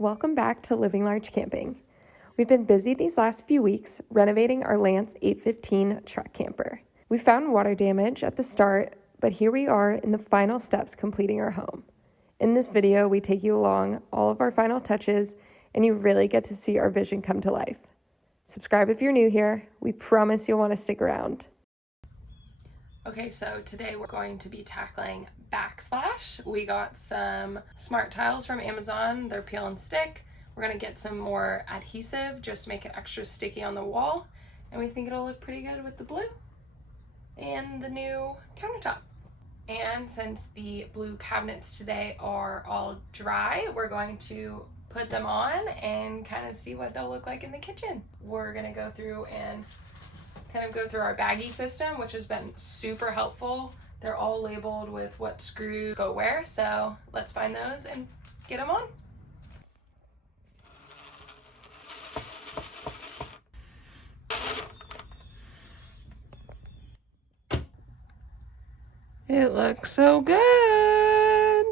Welcome back to Living Large Camping. We've been busy these last few weeks renovating our Lance 815 truck camper. We found water damage at the start, but here we are in the final steps completing our home. In this video, we take you along all of our final touches, and you really get to see our vision come to life. Subscribe if you're new here. We promise you'll want to stick around. Okay, so today we're going to be tackling backsplash. We got some smart tiles from Amazon. They're peel and stick. We're gonna get some more adhesive just to make it extra sticky on the wall. And we think it'll look pretty good with the blue and the new countertop. And since the blue cabinets today are all dry, we're going to put them on and kind of see what they'll look like in the kitchen. We're gonna go through and kind of go through our baggie system, which has been super helpful. They're all labeled with what screws go where, so let's find those and get them on. It looks so good.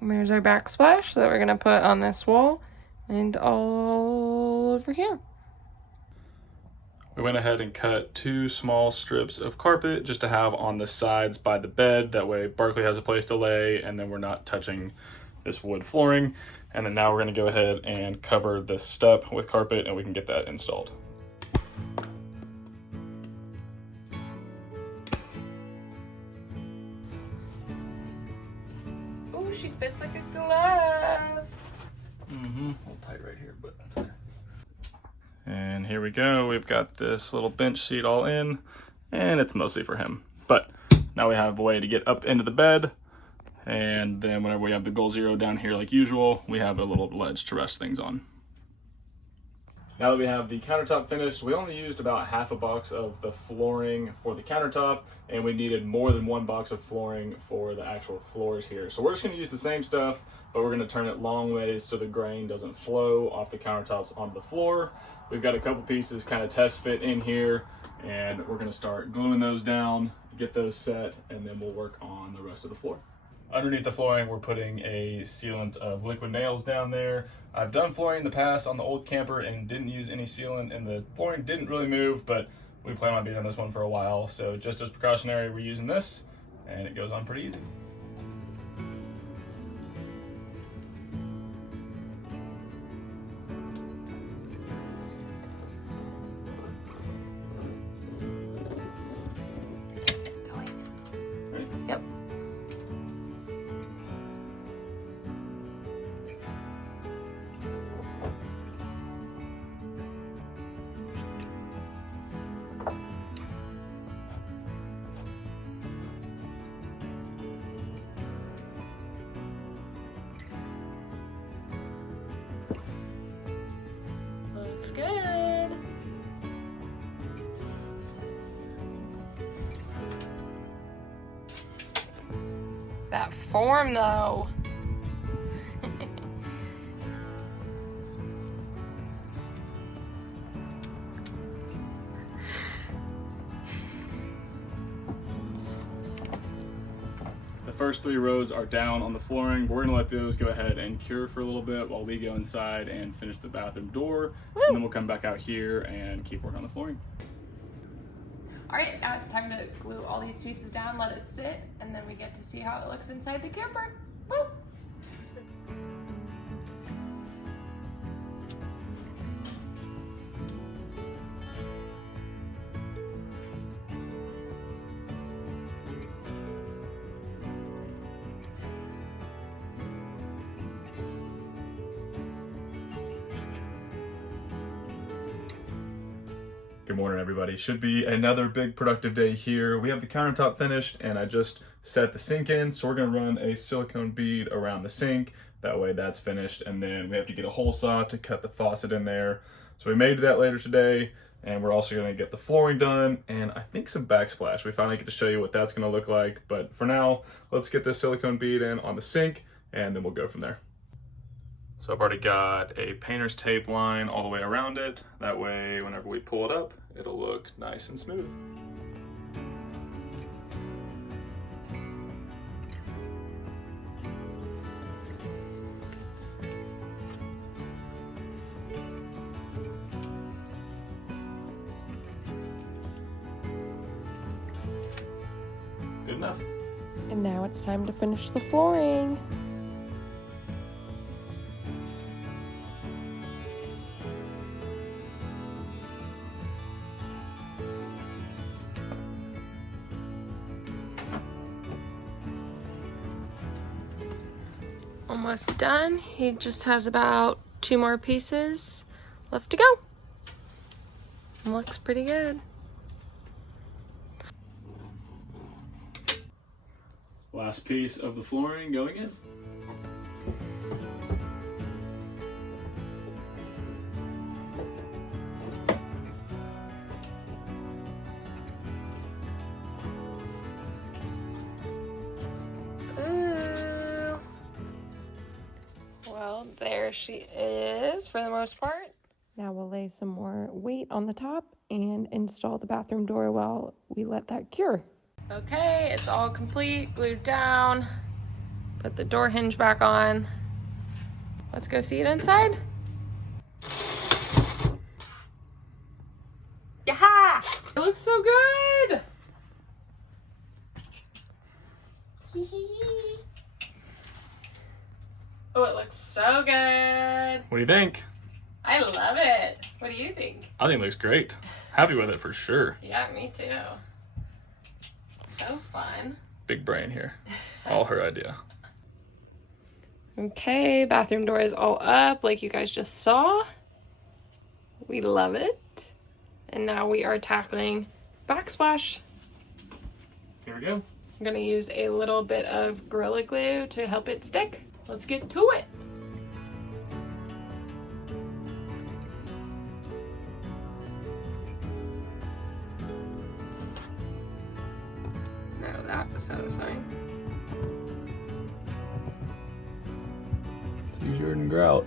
And there's our backsplash that we're gonna put on this wall and all over here. We went ahead and cut 2 small strips of carpet just to have on the sides by the bed. That way Barkley has a place to lay and then we're not touching this wood flooring. And then now we're gonna go ahead and cover this step with carpet and we can get that installed. Oh, she fits like a glove. A little tight right here, but that's okay. And here we go, we've got this little bench seat all in, and it's mostly for him. But now we have a way to get up into the bed, and then whenever we have the goal zero down here like usual, we have a little ledge to rest things on. Now that we have the countertop finished, we only used about half a box of the flooring for the countertop, and we needed more than 1 box of flooring for the actual floors here. So we're just gonna use the same stuff, but we're gonna turn it long ways so the grain doesn't flow off the countertops onto the floor. We've got a couple pieces kind of test fit in here, and we're gonna start gluing those down, get those set, and then we'll work on the rest of the floor. Underneath the flooring, we're putting a sealant of liquid nails down there. I've done flooring in the past on the old camper and didn't use any sealant, and the flooring didn't really move, but we plan on being on this one for a while. So just as precautionary, we're using this, and it goes on pretty easy. Yep. Looks good. That form though. The first 3 rows are down on the flooring. We're gonna let those go ahead and cure for a little bit while we go inside and finish the bathroom door. Woo! And then we'll come back out here and keep working on the flooring. All right, now it's time to glue all these pieces down, let it sit, and then we get to see how it looks inside the camper. Woo! Good morning, everybody. Should be another big productive day here. We have the countertop finished and I just set the sink in. So we're gonna run a silicone bead around the sink. That way that's finished. And then we have to get a hole saw to cut the faucet in there. So we may do that later today. And we're also gonna get the flooring done and I think some backsplash. We finally get to show you what that's gonna look like. But for now, let's get this silicone bead in on the sink and then we'll go from there. So I've already got a painter's tape line all the way around it. That way, whenever we pull it up, it'll look nice and smooth. Good enough. And now it's time to finish the flooring. Almost done. He just has about 2 more pieces left to go. Looks pretty good. Last piece of the flooring going in. Ooh. Well, there she is for the most part. Now we'll lay some more weight on the top and install the bathroom door while we let that cure. Okay, it's all complete, glued down. Put the door hinge back on. Let's go see it inside. Yaha! It looks so good! Oh, it looks so good. What do you think? I love it. What do you think? I think it looks great. Happy with it for sure. Yeah, me too. So fun. Big brain here. All her idea. Okay, bathroom door is all up like you guys just saw. We love it. And now we are tackling backsplash. Here we go. I'm gonna use a little bit of Gorilla Glue to help it stick. Let's get to it. No, that was satisfying. It's easier than grout.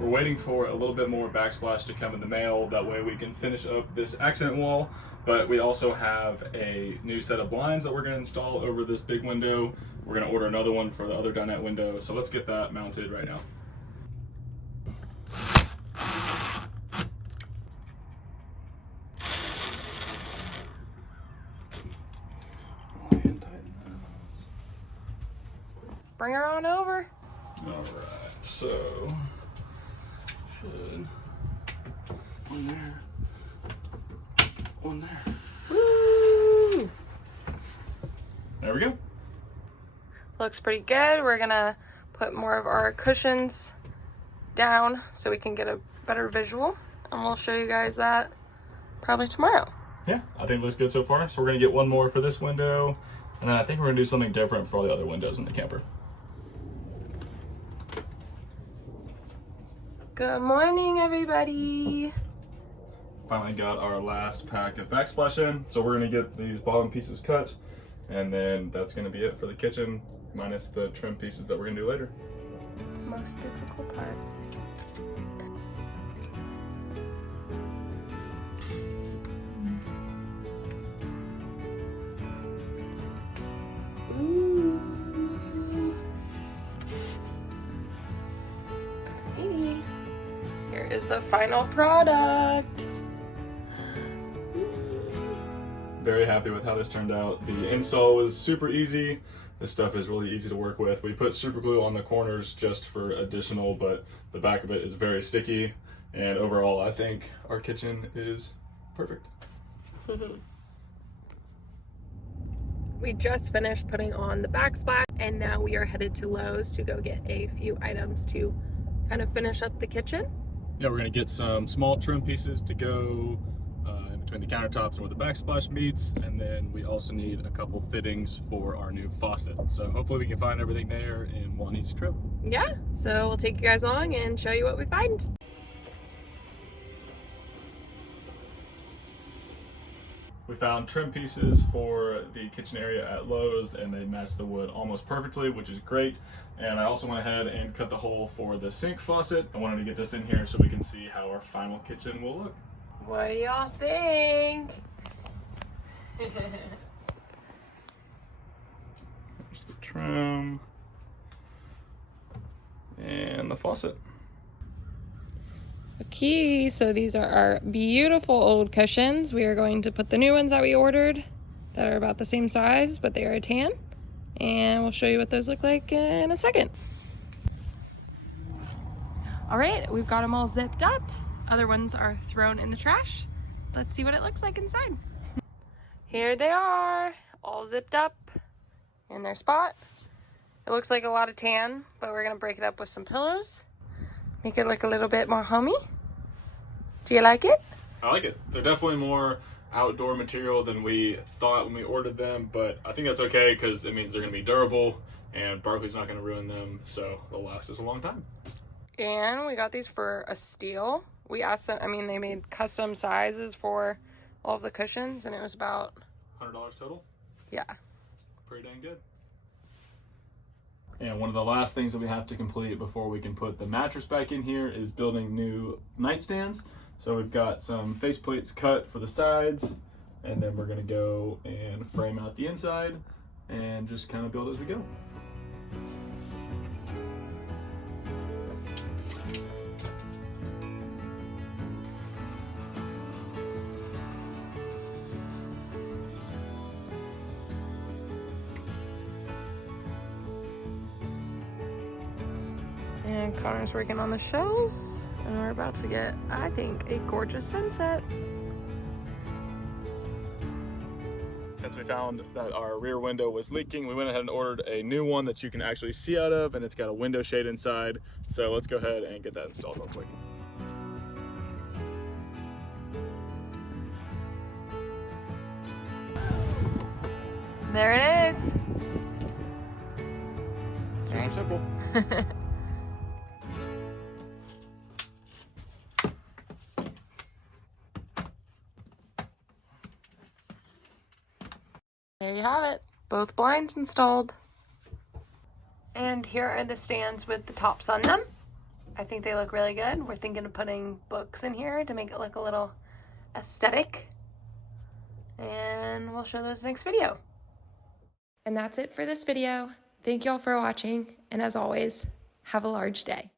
We're waiting for a little bit more backsplash to come in the mail. That way we can finish up this accent wall. But we also have a new set of blinds that we're going to install over this big window. We're going to order another one for the other dinette window. So let's get that mounted right now. Bring her on over. All right, so should one there, one there. Woo! There we go. Looks pretty good. We're gonna put more of our cushions down so we can get a better visual. And we'll show you guys that probably tomorrow. Yeah, I think it looks good so far. So we're gonna get one more for this window, and then I think we're gonna do something different for all the other windows in the camper. Good morning, everybody. Finally got our last pack of backsplash in, so we're gonna get these bottom pieces cut, and then that's gonna be it for the kitchen, minus the trim pieces that we're gonna do later. Most difficult part. Ooh. Alrighty. Here is the final product. Very happy with how this turned out. The install was super easy. This stuff is really easy to work with. We put super glue on the corners just for additional, but the back of it is very sticky. And overall, I think our kitchen is perfect. We just finished putting on the backsplash, and now we are headed to Lowe's to go get a few items to kind of finish up the kitchen. Yeah, we're gonna get some small trim pieces to go in between the countertops and where the backsplash meets, and then we also need a couple fittings for our new faucet. So hopefully we can find everything there in one easy trip. Yeah, so we'll take you guys along and show you what we find. We found trim pieces for the kitchen area at Lowe's, and they match the wood almost perfectly, which is great. And I also went ahead and cut the hole for the sink faucet. I wanted to get this in here so we can see how our final kitchen will look. What do y'all think? There's the trim. and the faucet. Okay, so these are our beautiful old cushions. We are going to put the new ones that we ordered that are about the same size, but they are a tan. And we'll show you what those look like in a second. All right, we've got them all zipped up. Other ones are thrown in the trash. Let's see what it looks like inside. Here they are, all zipped up in their spot. It looks like a lot of tan, but we're gonna break it up with some pillows. Make it look a little bit more homey. Do you like it? I like it. They're definitely more outdoor material than we thought when we ordered them, but I think that's okay because it means they're going to be durable and Barkley's not going to ruin them, so they'll last us a long time. And we got these for a steal. We asked them, I mean, they made custom sizes for all of the cushions, and it was about $100 total? Yeah. Pretty dang good. And one of the last things that we have to complete before we can put the mattress back in here is building new nightstands. So we've got some faceplates cut for the sides, and then we're gonna go and frame out the inside and just kind of build as we go. And Connor's working on the shelves, and we're about to get, I think, a gorgeous sunset. Since we found that our rear window was leaking, we went ahead and ordered a new one that you can actually see out of, and it's got a window shade inside. So let's go ahead and get that installed real quick. There it is. Super simple. There you have it. Both blinds installed. And here are the stands with the tops on them. I think they look really good. We're thinking of putting books in here to make it look a little aesthetic. And we'll show those next video. And that's it for this video. Thank y'all for watching. And as always, have a large day.